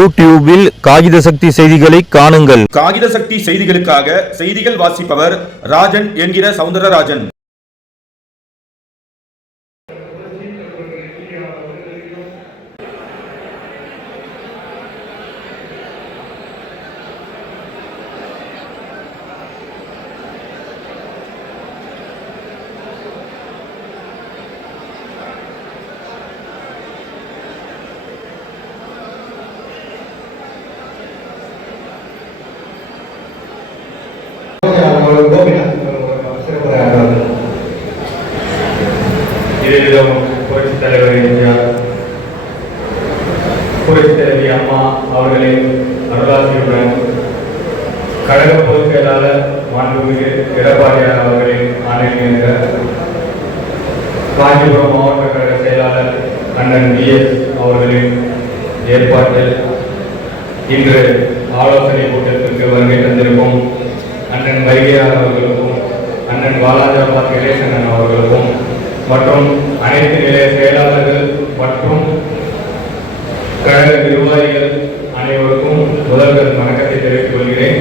யூடியூபில் காகித சக்தி செய்திகளை காணுங்கள். காகித சக்தி செய்திகளுக்காக செய்திகள் வாசிப்பவர் ராஜன் என்கிற சவுந்தரராஜன். புரட்சித் தலைவர் எம்ஜிஆர் புரட்சித் தலைவி அம்மா அவர்களின் அருளாசியுடன் கழக பொதுச் செயலாளர் மாண்புமிகு எடப்பாடியார் அவர்களின் ஆணையிங்க காஞ்சிபுரம் மாவட்ட கழக செயலாளர் அண்ணன் வி எஸ் அவர்களின் ஏற்பாட்டில் இன்று ஆலோசனை கூட்டத்திற்கு வருகை தந்திருக்கும் அண்ணன் வைகையார் அவர்களுக்கும் அண்ணன் பாலாஜாபாத் கணேசன் அவர்களுக்கும் மற்றும் அனைத்து நிலைய செயலாளர்கள் மற்றும் கழக நிர்வாகிகள் அனைவருக்கும் முதல்வர் வணக்கத்தை தெரிவித்துக் கொள்கிறேன்.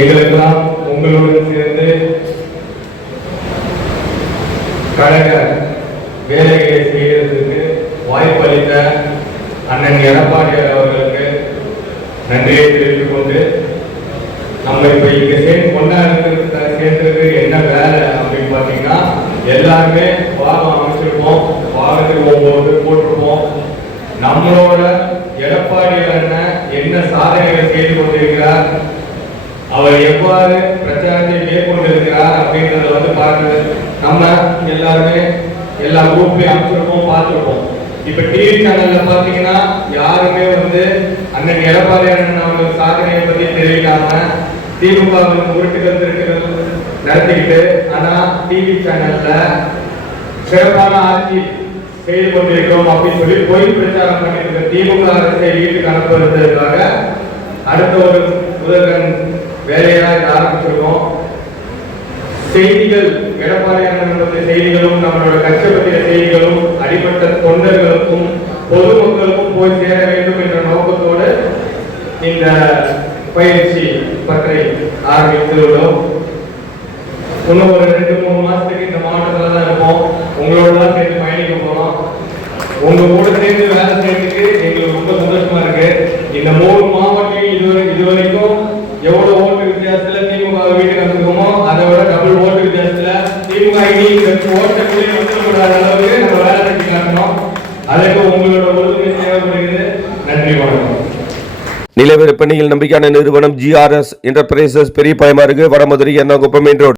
எங்களுக்கெல்லாம் உங்களுடன் சேர்ந்து கழக வேலைகளை செய்வதற்கு வாய்ப்பளித்த அண்ணன் எடப்பாடியார் அவர்களுக்கு நன்றியை தெரிவித்துக் கொண்டு நம்ம இப்ப இங்க சேர்ந்து கொண்டாடுறது எல்லாருமே பாகம் அமைச்சிருப்போம். பாகத்துக்கு ஒவ்வொரு போட்டிருப்போம். நம்மளோட எடப்பாடி அண்ணன் என்ன சாதனைகளை செய்து கொண்டிருக்கிறார் அவர் எவ்வாறு பிரச்சாரத்தை மேற்கொண்டிருக்கிறார் அப்படின்றத வந்து பார்க்கிறது நம்ம எல்லாருமே எல்லா குரூப்லயும் அமைச்சிருப்போம் பார்த்துருப்போம். இப்ப டிவி சேனல்ல பாத்தீங்கன்னா யாருமே வந்து அண்ணன் எடப்பாடி அண்ணன் அவர்கள் சாதனையை பத்தி தெரிவிக்காம திமுக உருட்டுகள் திருட்டுகள் நடத்திக்கிட்டு ஆனால் டிவி சேனல்ல சிறப்பான ஆட்சி செய்து கொண்டிருக்கிறோம் அப்படின்னு சொல்லி பொய் பிரச்சாரம் பண்ணிட்டு திமுக அரசை வீட்டுக்கு அனுப்புவதற்காக அடுத்த ஒரு முதல்வன் வேலையா இதை ஆரம்பிச்சிருக்கோம். செய்திகள் எடப்பாடி அண்ணன் செய்திகளும் நம்மளோட கட்சி பற்றிய செய்திகளும் அடிப்பட்ட தொண்டர்களுக்கும் பொதுமக்களுக்கும் போய் சேர வேண்டும் என்ற நோக்கத்தோடு இந்த பயிற்சி பற்றி ஆரம்பித்துள்ளோம் இன்னும் ஒரு ரெண்டு மூணு மாசத்துக்கு இந்த மாவட்டத்துல தான் இருப்போம். உங்களோட தான் சேர்ந்து பயணிக்க போறோம். உங்க கூட சேர்ந்து வேலை செய்யறதுக்கு எங்களுக்கு ரொம்ப சந்தோஷமா இருக்கு. இந்த மூணு மாவட்டம் இதுவரை இதுவரைக்கும் எவ்வளவு ஓட்டு வித்தியாசத்துல திமுக வீட்டுக்கு வந்துருக்கோமோ அதை விட டபுள் ஓட்டு வித்தியாசத்துல திமுக இனி இந்த ஓட்டங்களே வந்துடக்கூடாத அளவுக்கு நம்ம வேலை செஞ்சு காட்டணும். அதற்கு உங்களோட உறுதுணை தேவைப்படுகிறது. நன்றி வணக்கம். நிலவிற்பனையில் நம்பிக்கையான நிறுவனம் ஜிஆர்எஸ் என்டர்பிரைசஸ் பெரிய பயமாறுகு வடமதுரை எர்ணாகுப்பம் மெயின் ரோடு.